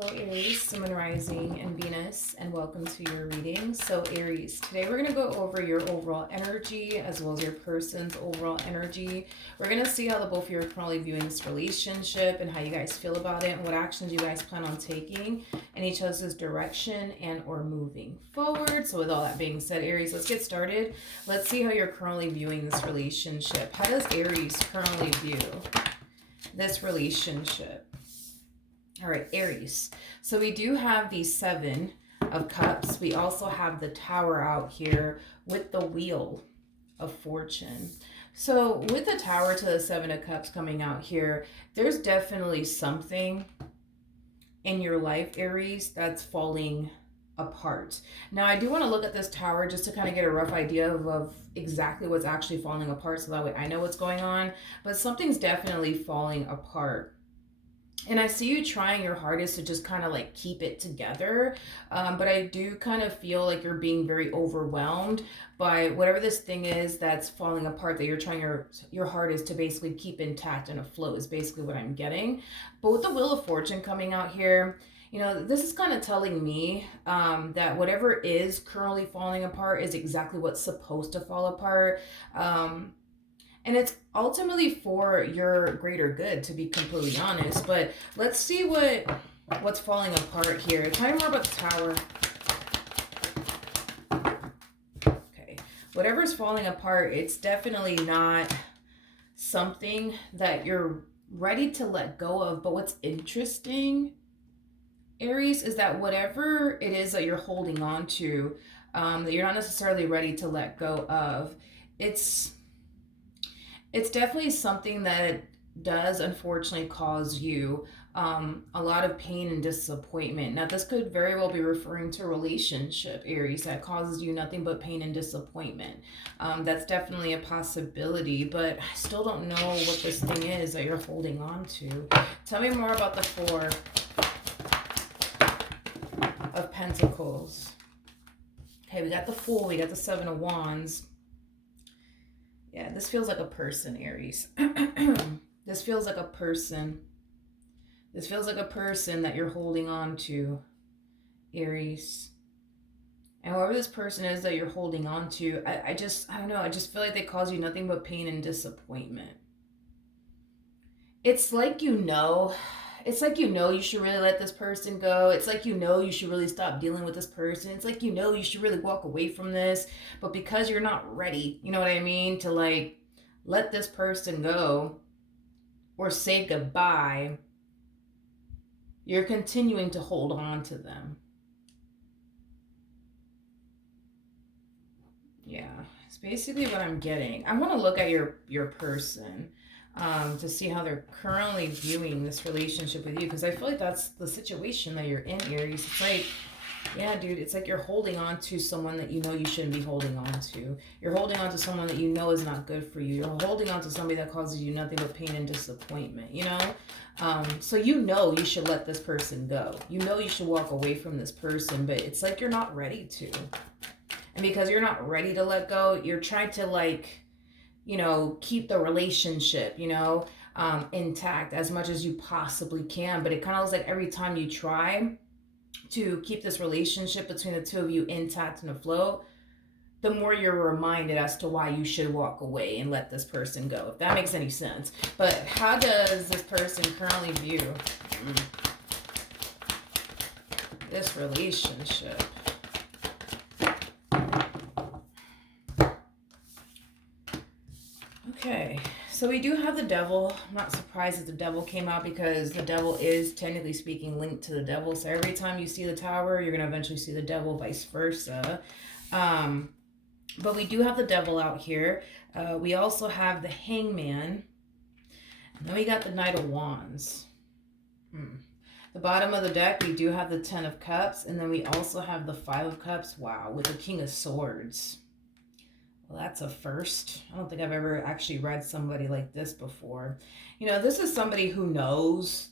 Hello Aries, Sun, Rising, and Venus, and welcome to your reading. So Aries, today we're going to go over your overall energy as well as your person's overall energy. We're going to see how the both of you are currently viewing this relationship and how you guys feel about it and what actions you guys plan on taking in each other's direction and or moving forward. So with all that being said, Aries, let's get started. Let's see how you're currently viewing this relationship. How does Aries currently view this relationship? All right, Aries. So we do have the Seven of Cups. We also have the Tower out here with the Wheel of Fortune. So with the Tower to the Seven of Cups coming out here, there's definitely something in your life, Aries, that's falling apart. Now, I do want to look at this Tower just to kind of get a rough idea of exactly what's actually falling apart so that way I know what's going on. But something's definitely falling apart. And I see you trying your hardest to just kind of like keep it together. But I do kind of feel like you're being very overwhelmed by whatever this thing is that's falling apart that you're trying your hardest to basically keep intact and afloat is basically what I'm getting. But with the Wheel of Fortune coming out here, you know, this is kind of telling me that whatever is currently falling apart is exactly what's supposed to fall apart. And it's ultimately for your greater good, to be completely honest. But let's see what's falling apart here. Tell me more about the Tower. Okay. Whatever's falling apart, it's definitely not something that you're ready to let go of. But what's interesting, Aries, is that whatever it is that you're holding on to, that you're not necessarily ready to let go of, it's definitely something that does unfortunately cause you a lot of pain and disappointment. Now, this could very well be referring to a relationship, Aries, that causes you nothing but pain and disappointment. That's definitely a possibility, but I still don't know what this thing is that you're holding on to. Tell me more about the Four of Pentacles. Okay, we got the Fool, we got the Seven of Wands. Yeah, this feels like a person, Aries. This feels like a person. This feels like a person that you're holding on to, Aries. And whoever this person is that you're holding on to, I don't know. I just feel like they cause you nothing but pain and disappointment. It's like you should really let this person go. It's like you should really stop dealing with this person. It's like you should really walk away from this. But because you're not ready, you know what I mean, to like let this person go or say goodbye, you're continuing to hold on to them. Yeah, it's basically what I'm getting. I want to look at your person. To see how they're currently viewing this relationship with you, because I feel like that's the situation that you're in, Aries. It's like, yeah, dude, it's like you're holding on to someone that you know you shouldn't be holding on to. You're holding on to someone that you know is not good for you. You're holding on to somebody that causes you nothing but pain and disappointment, you know? So you know you should let this person go. You know you should walk away from this person, but it's like you're not ready to. And because you're not ready to let go, you're trying to like, you know, keep the relationship, you know, intact as much as you possibly can. But it kind of looks like every time you try to keep this relationship between the two of you intact and afloat, the more you're reminded as to why you should walk away and let this person go, if that makes any sense. But how does this person currently view this relationship? Okay, so we do have the Devil. I'm not surprised that the Devil came out because the Devil is technically speaking linked to the Devil. So every time you see the Tower, you're going to eventually see the Devil, vice versa. But we do have the Devil out here. We also have the Hangman. And then we got the Knight of Wands. The bottom of the deck, we do have the Ten of Cups. And then we also have the Five of Cups. Wow, with the King of Swords. Well, that's a first. I don't think I've ever actually read somebody like this before. You know, this is somebody who knows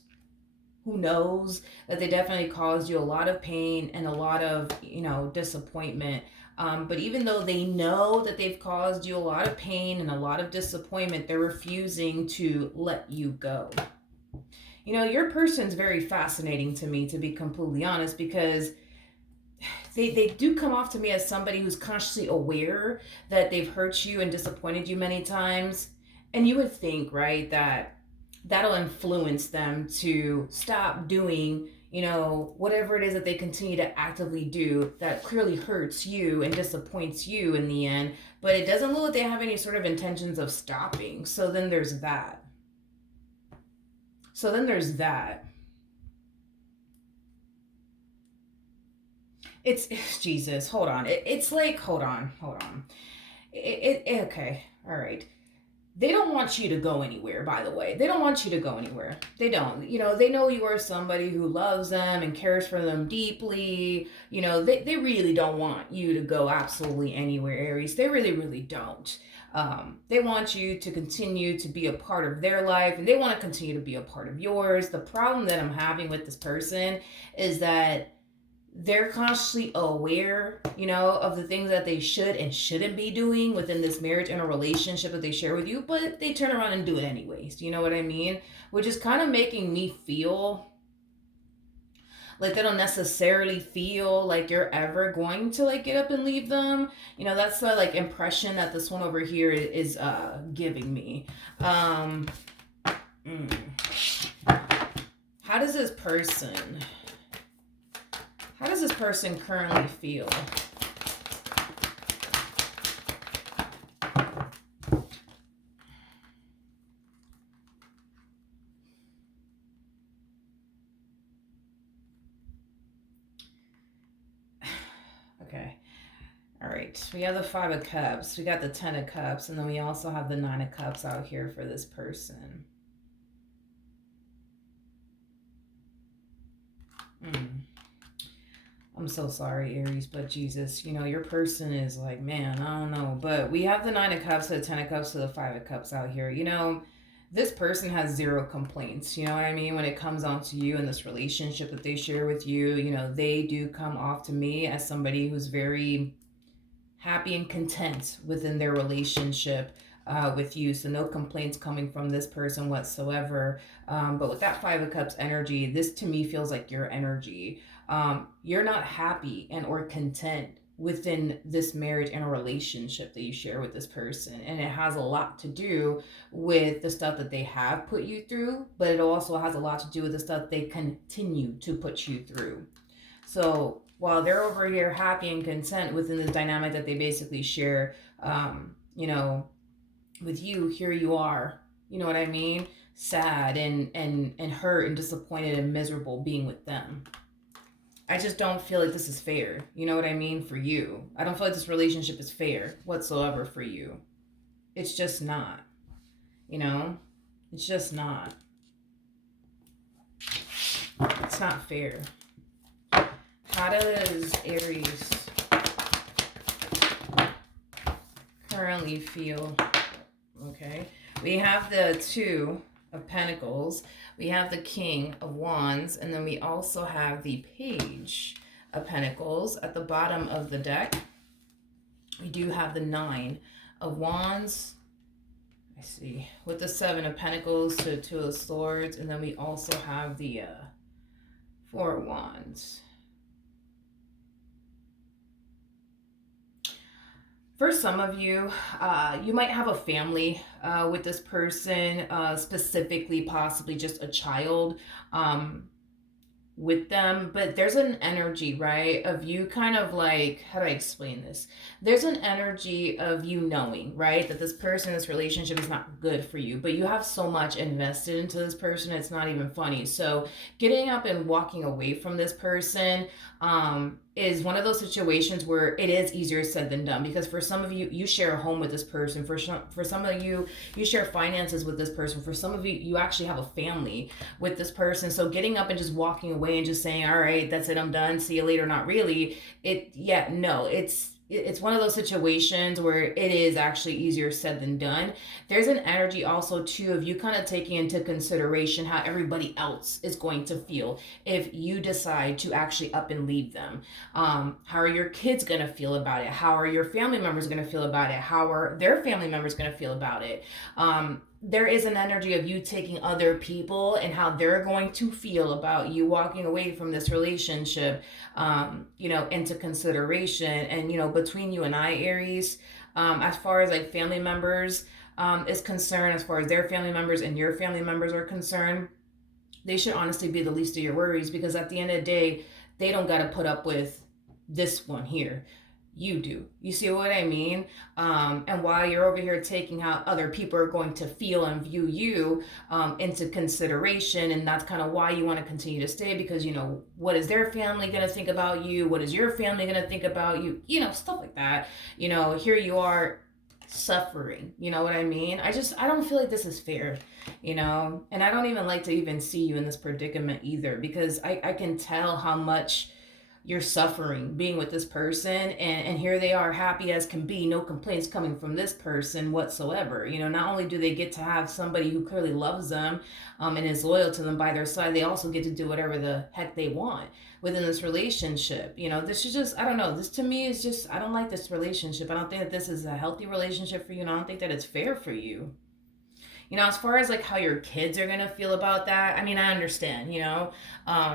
that they definitely caused you a lot of pain and a lot of, you know, disappointment. But even though they know that they've caused you a lot of pain and a lot of disappointment, they're refusing to let you go. Your person's very fascinating to me, to be completely honest, because they do come off to me as somebody who's consciously aware that they've hurt you and disappointed you many times. And you would think, right, that that'll influence them to stop doing, whatever it is that they continue to actively do that clearly hurts you and disappoints you in the end. But it doesn't look like they have any sort of intentions of stopping. So then there's that. So then there's that. It's Jesus. Hold on. It's like, hold on. Okay. All right. They don't want you to go anywhere, by the way. They don't want you to go anywhere. They don't. They know you are somebody who loves them and cares for them deeply. They really don't want you to go absolutely anywhere, Aries. They really, really don't. They want you to continue to be a part of their life, and they want to continue to be a part of yours. The problem that I'm having with this person is that they're consciously aware, of the things that they should and shouldn't be doing within this marriage and a relationship that they share with you, but they turn around and do it anyways. You know what I mean? Which is kind of making me feel like they don't necessarily feel like you're ever going to like get up and leave them. That's the like impression that this one over here is giving me. Mm. How does this person currently feel? Okay. All right. We have the 5 of Cups. We got the 10 of Cups. And then we also have the 9 of Cups out here for this person. I'm so sorry, Aries, but Jesus, your person is like, man, I don't know. But we have the 9 of Cups, the 10 of Cups, to the 5 of Cups out here. This person has zero complaints. You know what I mean? When it comes on to you and this relationship that they share with you, they do come off to me as somebody who's very happy and content within their relationship with you. So no complaints coming from this person whatsoever. But with that 5 of Cups energy, this to me feels like your energy. You're not happy and or content within this marriage and a relationship that you share with this person. And it has a lot to do with the stuff that they have put you through, but it also has a lot to do with the stuff they continue to put you through. So while they're over here happy and content within the dynamic that they basically share, with you, here you are, you know what I mean? Sad and hurt and disappointed and miserable being with them. I just don't feel like this is fair. You know what I mean? For you. I don't feel like this relationship is fair whatsoever for you. It's just not. It's just not. It's not fair. How does Aries currently feel? Okay. We have the 2 of Pentacles. We have the King of Wands. And then we also have the Page of Pentacles at the bottom of the deck. We do have the 9 of Wands. I see. With the 7 of Pentacles to 2 of Swords. And then we also have the 4 of Wands. For some of you, you might have a family with this person, specifically possibly just a child with them, but there's an energy, right, of you kind of like, how do I explain this? There's an energy of you knowing, right, that this person, this relationship is not good for you, but you have so much invested into this person, it's not even funny. So getting up and walking away from this person is one of those situations where it is easier said than done, because for some of you, you share a home with this person. For some of you, you share finances with this person. For some of you, you actually have a family with this person. So getting up and just walking away and just saying, all right, that's it, I'm done, see you later, not really. It's one of those situations where it is actually easier said than done. There's an energy also too of you kind of taking into consideration how everybody else is going to feel if you decide to actually up and leave them. How are your kids going to feel about it? How are your family members going to feel about it? How are their family members going to feel about it? there is an energy of you taking other people and how they're going to feel about you walking away from this relationship, into consideration. And, between you and I, Aries, as far as like family members is concerned, as far as their family members and your family members are concerned, they should honestly be the least of your worries, because at the end of the day, they don't got to put up with this one here. You do. You see what I mean? And while you're over here taking how other people are going to feel and view you into consideration, and that's kind of why you want to continue to stay, because, what is their family going to think about you? What is your family going to think about you? Stuff like that. Here you are suffering. You know what I mean? I don't feel like this is fair, and I don't even like to even see you in this predicament either, because I can tell how much you're suffering being with this person, and here they are happy as can be, no complaints coming from this person whatsoever. Not only do they get to have somebody who clearly loves them and is loyal to them by their side, they also get to do whatever the heck they want within this relationship. This is just, I don't know, this to me is just, I don't like this relationship. I don't think that this is a healthy relationship for you, and I don't think that it's fair for you. As far as like how your kids are going to feel about that, I mean, I understand,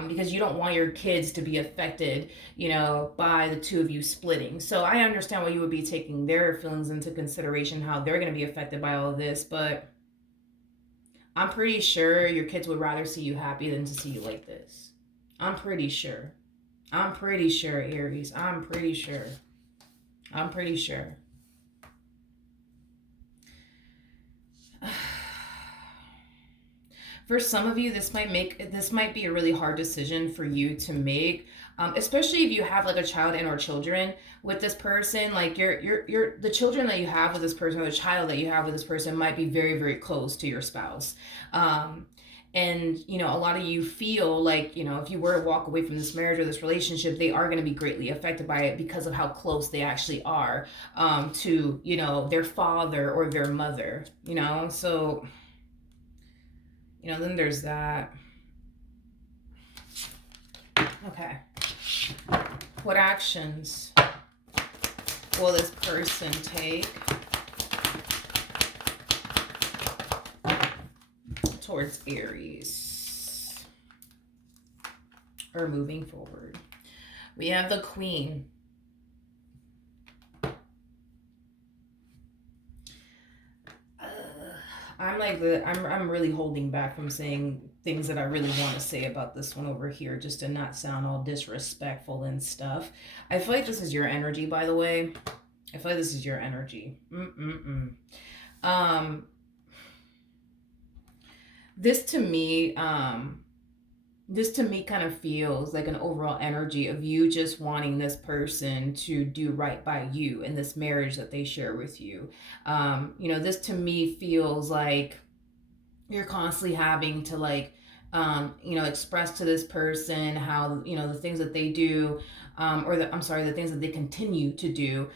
because you don't want your kids to be affected, by the two of you splitting. So I understand why you would be taking their feelings into consideration, how they're going to be affected by all of this. But I'm pretty sure your kids would rather see you happy than to see you like this. I'm pretty sure. Aries. I'm pretty sure. For some of you, this might be a really hard decision for you to make, especially if you have like a child and or children with this person. Like the children that you have with this person, or the child that you have with this person, might be very, very close to your spouse. And a lot of you feel like, if you were to walk away from this marriage or this relationship, they are going to be greatly affected by it because of how close they actually are to their father or their mother. So then there's that. Okay. What actions will this person take towards Aries, or moving forward? We have the Queen. I'm really holding back from saying things that I really want to say about this one over here, just to not sound all disrespectful and stuff. I feel like this is your energy, by the way. I feel like this is your energy. This to me kind of feels like an overall energy of you just wanting this person to do right by you in this marriage that they share with you. This to me feels like you're constantly having to express to this person how, the things that they do, the things that they continue to do,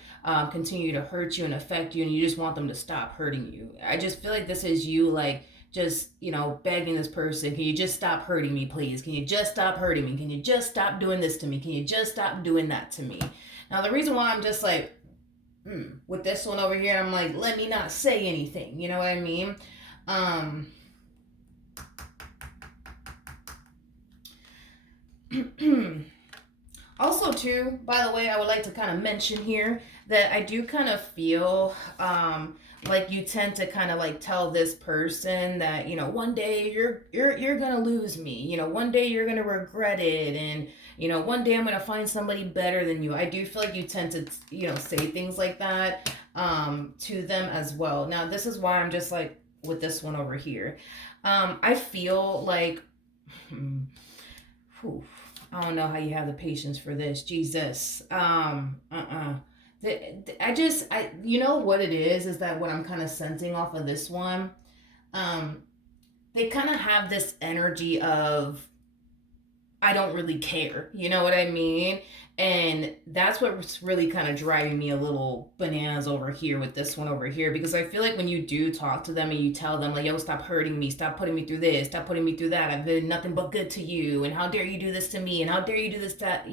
continue to hurt you and affect you, and you just want them to stop hurting you. I just feel like this is you, like, just, begging this person, can you just stop hurting me, please? Can you just stop hurting me? Can you just stop doing this to me? Can you just stop doing that to me? Now, the reason why I'm just like, with this one over here, I'm like, let me not say anything. You know what I mean? Also, too, by the way, I would like to kind of mention here that I do kind of feel like you tend to kind of like tell this person that, one day you're gonna lose me, one day you're gonna regret it, and one day I'm gonna find somebody better than you. I do feel like you tend to say things like that to them as well. Now, this is why I'm just like with this one over here. I feel like I don't know how you have the patience for this. Jesus. You know what it is that what I'm kind of sensing off of this one, they kind of have this energy of, I don't really care. You know what I mean? And that's what's really kind of driving me a little bananas over here with this one over here, because I feel like when you do talk to them and you tell them like, yo, stop hurting me, stop putting me through this, stop putting me through that, I've been nothing but good to you, and how dare you do this to me, and how dare you do this, that,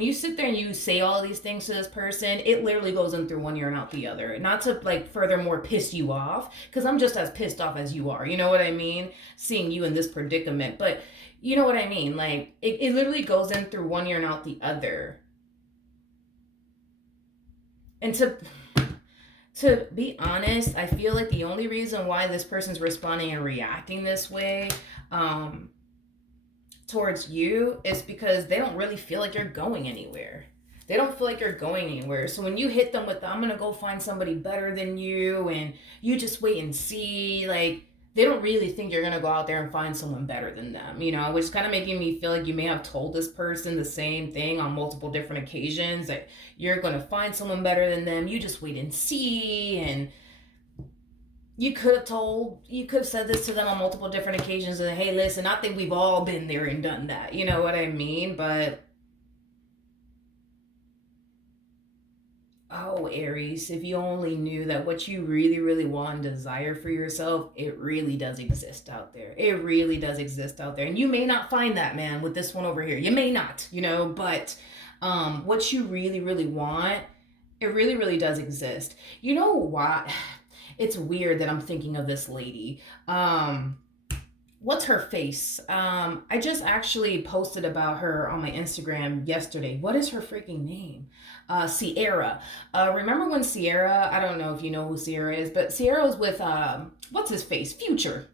when you sit there and you say all these things to this person, it literally goes in through one ear and out the other. Not to like furthermore piss you off, because I'm just as pissed off as you are. You know what I mean? Seeing you in this predicament. But you know what I mean? Like it literally goes in through one ear and out the other. And to be honest, I feel like the only reason why this person's responding and reacting this way, towards you is because they don't really feel like you're going anywhere. They don't feel like you're going anywhere. So when you hit them with, I'm going to go find somebody better than you and you just wait and see, like, they don't really think you're going to go out there and find someone better than them, you know, which is kind of making me feel like you may have told this person the same thing on multiple different occasions, that you're going to find someone better than them. You just wait and see. And you could have said this to them on multiple different occasions and, hey, listen, I think we've all been there and done that. You know what I mean? But, oh, Aries, if you only knew that what you really, really want and desire for yourself, it really does exist out there. It really does exist out there. And you may not find that, man, with this one over here. You may not, you know, but what you really, really want, it really, really does exist. You know what? It's weird that I'm thinking of this lady. What's her face? I just actually posted about her on my Instagram yesterday. What is her freaking name? Sierra. Remember when Sierra, I don't know if you know who Sierra is, but Sierra was with, what's his face? Future.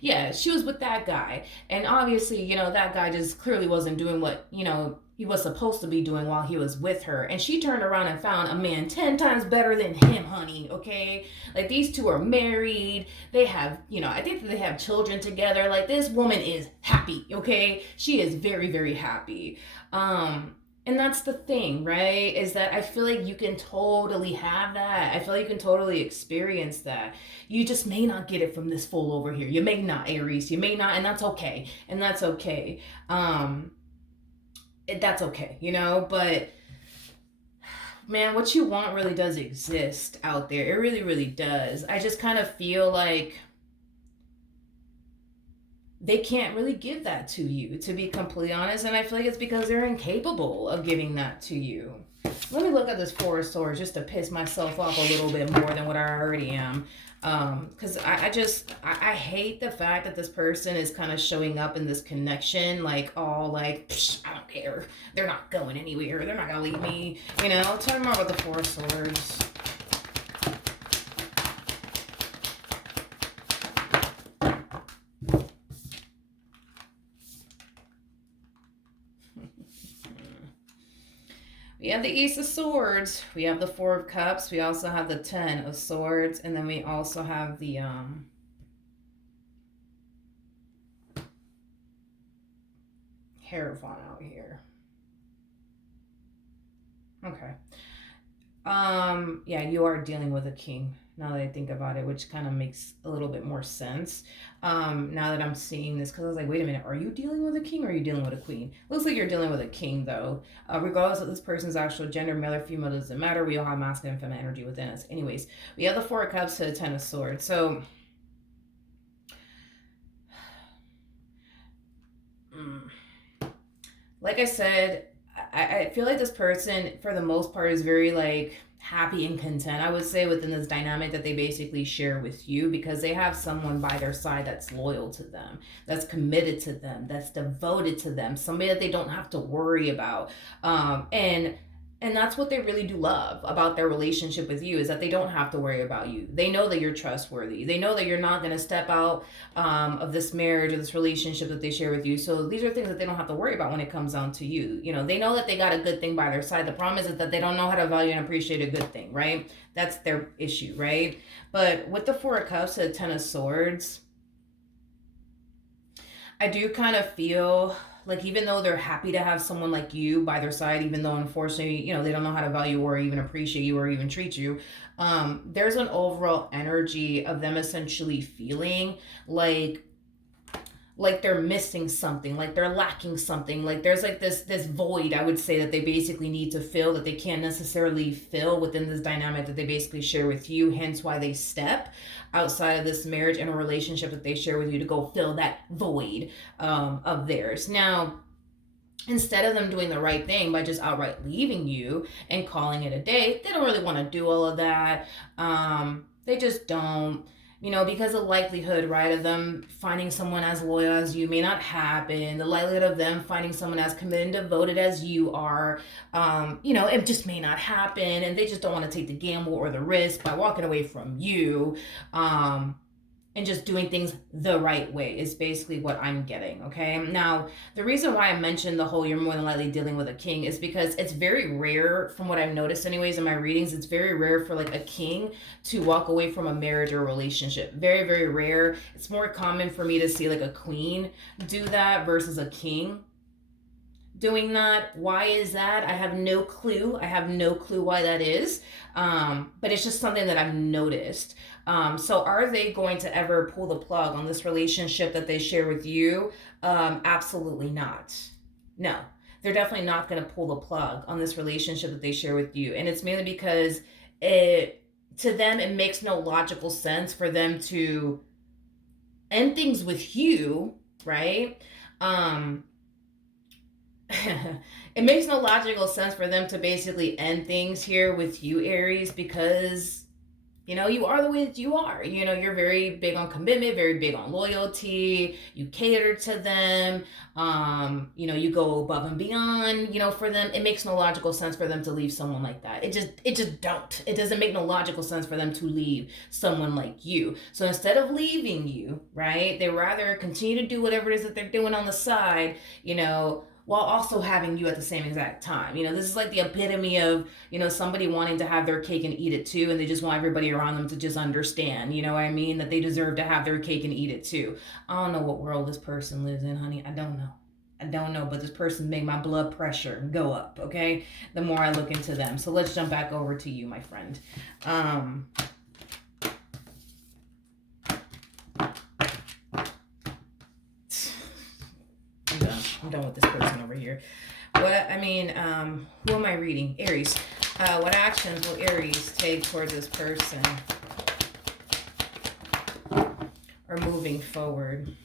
Yeah, she was with that guy. And obviously, you know, that guy just clearly wasn't doing what, you know, he was supposed to be doing while he was with her. And she turned around and found a man 10 times better than him, honey, okay? Like, these two are married. They have, you know, I think they have children together. Like, this woman is happy, okay? She is very, very happy. And that's the thing, right? Is that I feel like you can totally have that. I feel like you can totally experience that. You just may not get it from this fool over here. You may not, Aries. You may not, and that's okay. And that's okay. That's okay, you know? But man, what you want really does exist out there. It really, really does. I just kind of feel like they can't really give that to you, to be completely honest. And I feel like it's because they're incapable of giving that to you. Let me look at this Four of Swords just to piss myself off a little bit more than what I already am. Because I hate the fact that this person is kind of showing up in this connection like all like, I don't care. They're not going anywhere. They're not going to leave me. You know, tell me more about the Four of Swords. We have the Ace of Swords. We have the Four of Cups. We also have the Ten of Swords. And then we also have the Hierophant out here. Okay. Yeah, you are dealing with a king now that I think about it, which kind of makes a little bit more sense. Now that I'm seeing this, because I was like, wait a minute, are you dealing with a king or are you dealing with a queen? Looks like you're dealing with a king, though. Regardless of this person's actual gender, male or female, doesn't matter. We all have masculine and feminine energy within us. Anyways, we have the Four of Cups to the Ten of Swords. So, like I said, I feel like this person, for the most part, is very like happy and content. I would say within this dynamic that they basically share with you, because they have someone by their side that's loyal to them, that's committed to them, that's devoted to them, somebody that they don't have to worry about. And that's what they really do love about their relationship with you, is that they don't have to worry about you. They know that you're trustworthy. They know that you're not going to step out of this marriage or this relationship that they share with you. So these are things that they don't have to worry about when it comes down to you. You know, they know that they got a good thing by their side. The problem is that they don't know how to value and appreciate a good thing, right? That's their issue, right? But with the Four of Cups to the Ten of Swords, I do kind of feel like, even though they're happy to have someone like you by their side, even though unfortunately, you know, they don't know how to value or even appreciate you or even treat you, there's an overall energy of them essentially feeling like they're missing something, like they're lacking something, like there's like this void, I would say, that they basically need to fill, that they can't necessarily fill within this dynamic that they basically share with you, hence why they step outside of this marriage and a relationship that they share with you to go fill that void of theirs. Now, instead of them doing the right thing by just outright leaving you and calling it a day, they don't really want to do all of that. They just don't, because the likelihood, right, of them finding someone as loyal as you may not happen. The likelihood of them finding someone as committed and devoted as you are, it just may not happen. And they just don't want to take the gamble or the risk by walking away from you. And just doing things the right way is basically what I'm getting, okay? Now, the reason why I mentioned the whole you're more than likely dealing with a king is because it's very rare, from what I've noticed anyways in my readings, it's very rare for like a king to walk away from a marriage or relationship. Very, very rare. It's more common for me to see like a queen do that versus a king doing that. Why is that? I have no clue. I have no clue why that is. But it's just something that I've noticed. So are they going to ever pull the plug on this relationship that they share with you? Absolutely not. No, they're definitely not going to pull the plug on this relationship that they share with you. And it's mainly because to them, it makes no logical sense for them to end things with you, right? It makes no logical sense for them to basically end things here with you, Aries, because you are the way that you are. You're very big on commitment, very big on loyalty. You cater to them. You go above and beyond, for them. It makes no logical sense for them to leave someone like that. It doesn't make no logical sense for them to leave someone like you. So instead of leaving you, right, they rather continue to do whatever it is that they're doing on the side, while also having you at the same exact time. This is like the epitome of, somebody wanting to have their cake and eat it too, and they just want everybody around them to just understand, what I mean, that they deserve to have their cake and eat it too. I don't know what world this person lives in, honey. I don't know, but this person made my blood pressure go up, okay? The more I look into them. So let's jump back over to you, my friend. I'm done with this person over here. Who am I reading? Aries. What actions will Aries take towards this person or moving forward?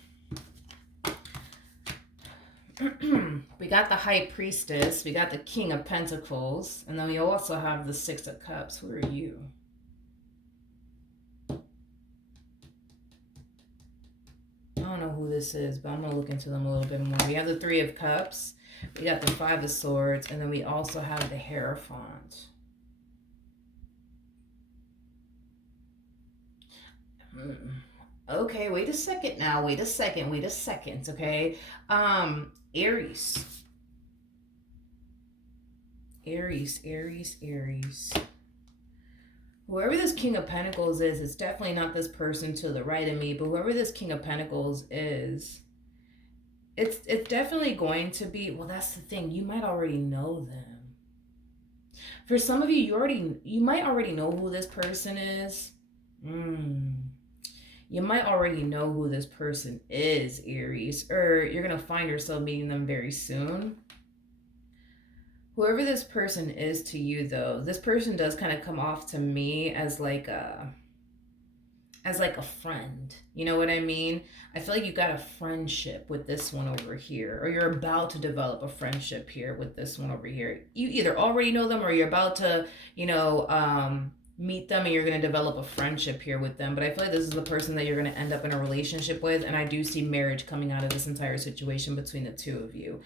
We got the High Priestess. We got the King of Pentacles. And then we also have the Six of Cups. Who are you? I don't know who this is, but I'm going to look into them a little bit more. We have the Three of Cups. We got the Five of Swords. And then we also have the Hierophant. Okay, wait a second now. Wait a second, okay? Aries. Aries. Whoever this King of Pentacles is, it's definitely not this person to the right of me, but whoever this King of Pentacles is, it's definitely going to be, well, that's the thing, you might already know them. For some of you, you might already know who this person is. You might already know who this person is, Aries, or you're going to find yourself meeting them very soon. Whoever this person is to you, though, this person does kind of come off to me as like a friend. You know what I mean? I feel like you got a friendship with this one over here, or you're about to develop a friendship here with this one over here. You either already know them or you're about to, meet them and you're going to develop a friendship here with them. But I feel like this is the person that you're going to end up in a relationship with, and I do see marriage coming out of this entire situation between the two of you.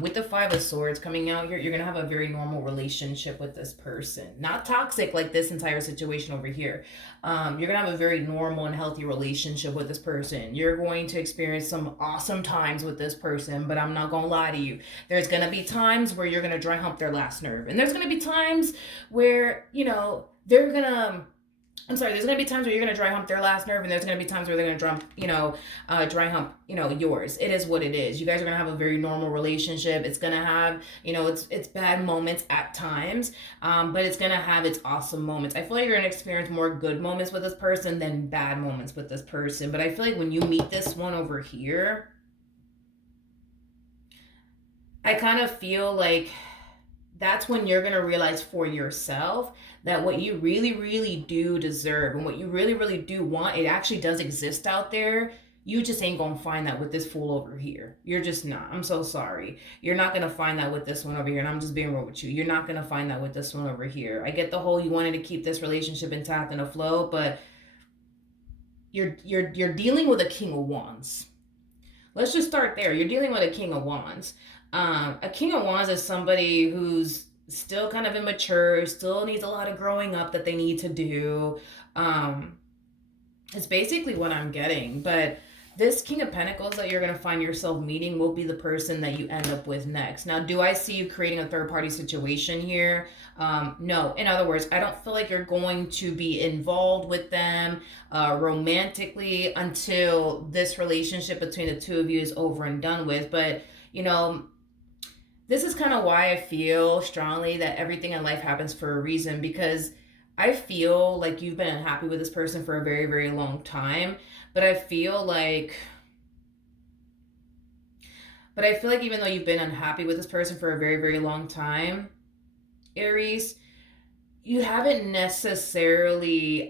With the Five of Swords coming out here, you're going to have a very normal relationship with this person. Not toxic like this entire situation over here. You're going to have a very normal and healthy relationship with this person. You're going to experience some awesome times with this person, but I'm not going to lie to you. There's going to be times where you're going to dry hump their last nerve. And there's going to be times where, there's going to be times where you're going to dry hump their last nerve, and there's going to be times where they're going to dry hump, yours. It is what it is. You guys are going to have a very normal relationship. It's going to have, it's bad moments at times, but it's going to have its awesome moments. I feel like you're going to experience more good moments with this person than bad moments with this person. But I feel like when you meet this one over here, I kind of feel like that's when you're going to realize for yourself that what you really, really do deserve and what you really, really do want, it actually does exist out there. You just ain't gonna find that with this fool over here. You're just not. I'm so sorry. You're not gonna find that with this one over here. And I'm just being real with you. You're not gonna find that with this one over here. I get the whole you wanted to keep this relationship intact and afloat, but you're dealing with a King of Wands. Let's just start there. You're dealing with a King of Wands. A King of Wands is somebody who's still kind of immature, still needs a lot of growing up that they need to do. It's basically what I'm getting. But this King of Pentacles that you're going to find yourself meeting will be the person that you end up with next. Now, do I see you creating a third party situation here? No. In other words, I don't feel like you're going to be involved with them romantically until this relationship between the two of you is over and done with. But, you know, this is kind of why I feel strongly that everything in life happens for a reason, because I feel like you've been unhappy with this person for a very, very long time. But I feel like even though you've been unhappy with this person for a very, very long time, Aries, you haven't necessarily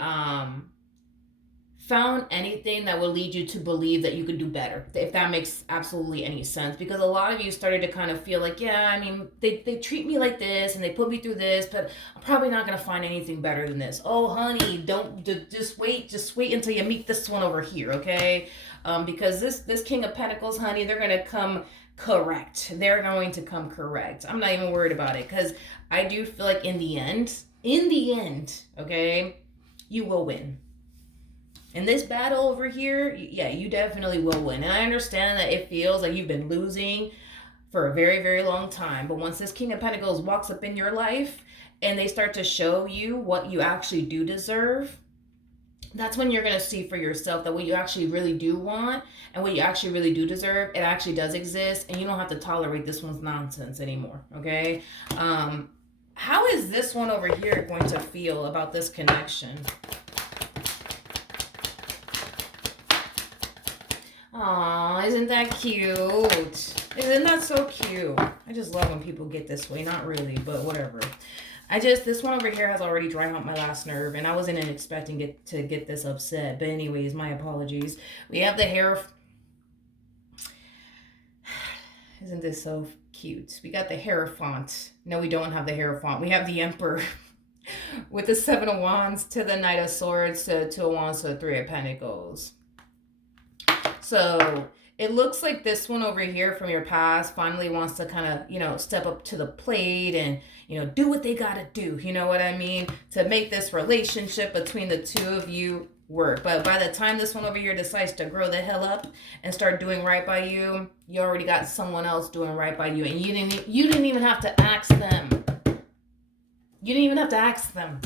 found anything that will lead you to believe that you could do better, if that makes absolutely any sense. Because a lot of you started to kind of feel like, yeah, I mean, they treat me like this and they put me through this, but I'm probably not going to find anything better than this. Oh, honey, don't, just wait until you meet this one over here, okay? Because this King of Pentacles, honey, they're going to come correct. They're going to come correct. I'm not even worried about it, because I do feel like in the end, okay, you will win. In this battle over here, yeah, you definitely will win. And I understand that it feels like you've been losing for a very, very long time. But once this King of Pentacles walks up in your life and they start to show you what you actually do deserve, that's when you're going to see for yourself that what you actually really do want and what you actually really do deserve, it actually does exist. And you don't have to tolerate this one's nonsense anymore, okay? How is this one over here going to feel about this connection? Aw, isn't that cute? Isn't that so cute? I just love when people get this way. Not really, but whatever. This one over here has already dried out my last nerve, and I wasn't expecting to get this upset. But anyways, my apologies. We have the hair. Isn't this so cute? We got the Hierophant. No, we don't have the Hierophant. We have the Emperor with the Seven of Wands to the Knight of Swords to Two of Wands to the Three of Pentacles. So it looks like this one over here from your past finally wants to kind of, you know, step up to the plate and, you know, do what they got to do. You know what I mean? To make this relationship between the two of you work. But by the time this one over here decides to grow the hell up and start doing right by you, you already got someone else doing right by you. And you didn't even have to ask them. You didn't even have to ask them.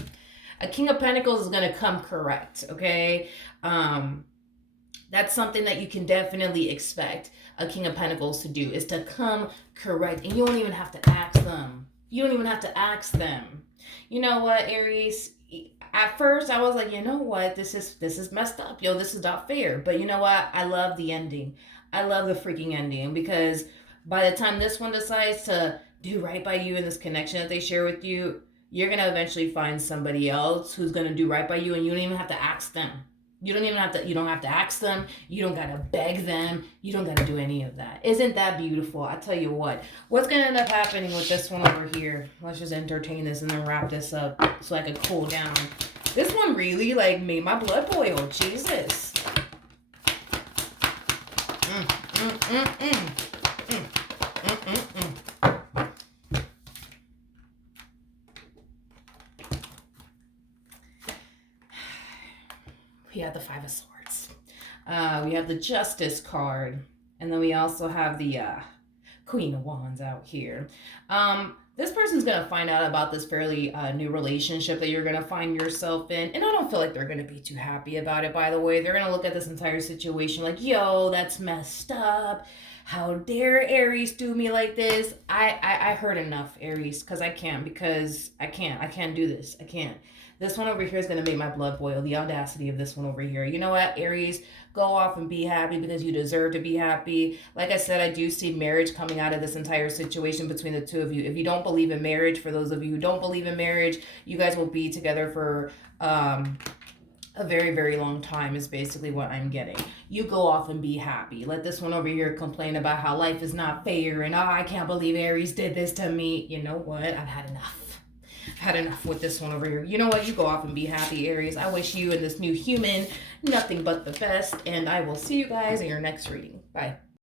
A King of Pentacles is going to come correct, okay? That's something that you can definitely expect a King of Pentacles to do, is to come correct. And you don't even have to ask them. You don't even have to ask them. You know what, Aries? At first, I was like, you know what? This is messed up. Yo, this is not fair. But you know what? I love the ending. I love the freaking ending, because by the time this one decides to do right by you in this connection that they share with you, you're going to eventually find somebody else who's going to do right by you, and you don't even have to ask them. You don't have to ask them. You don't got to beg them. You don't got to do any of that. Isn't that beautiful? I tell you what's going to end up happening with this one over here? Let's just entertain this and then wrap this up so I can cool down. This one really like made my blood boil. Jesus. We have the Five of Swords. We have the Justice card. And then we also have the Queen of Wands out here. This person's going to find out about this fairly new relationship that you're going to find yourself in. And I don't feel like they're going to be too happy about it, by the way. They're going to look at this entire situation like, yo, that's messed up. How dare Aries do me like this? I heard enough, Aries, because I can't do this. I can't. This one over here is going to make my blood boil. The audacity of this one over here. You know what, Aries? Go off and be happy, because you deserve to be happy. Like I said, I do see marriage coming out of this entire situation between the two of you. If you don't believe in marriage, for those of you who don't believe in marriage, you guys will be together for a very, very long time is basically what I'm getting. You go off and be happy. Let this one over here complain about how life is not fair and, oh, I can't believe Aries did this to me. You know what? I've had enough. I've had enough with this one over here. You know what? You go off and be happy, Aries. I wish you and this new human nothing but the best, and I will see you guys in your next reading. Bye.